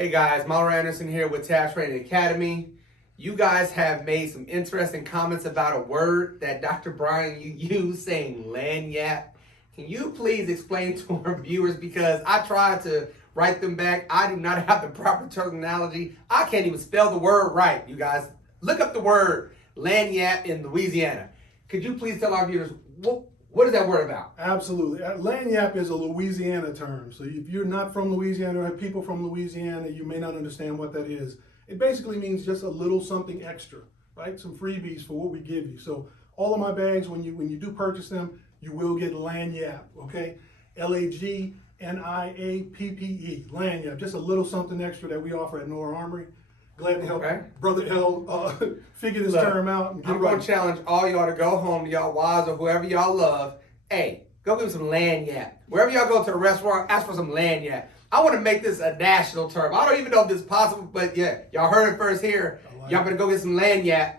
Hey guys, Myloreal Anderson here with Task Training Academy. You guys have made some interesting comments about a word that Dr. Brian you used saying lagniappe. Can you please explain to our viewers, because I tried to write them back. I do not have the proper terminology. I can't even spell the word right, you guys. Look up the word lagniappe in Louisiana. Could you please tell our viewers what is that word about? Absolutely. Lagniappe is a Louisiana term. So if you're not from Louisiana or have people from Louisiana, you may not understand what that is. It basically means just a little something extra, right? Some freebies for what we give you. So all of my bags, when you do purchase them, you will get lagniappe, okay? Lagniappe, lagniappe, just a little something extra that we offer at Nora Armory. Glad to help Brother L figure this term out. And I'm going to challenge all y'all to go home to y'all wives or whoever y'all love. Hey, go give some lagniappe. Wherever y'all go to a restaurant, ask for some lagniappe. I want to make this a national term. I don't even know if this is possible, but yeah, y'all heard it first here. Y'all better go get some lagniappe.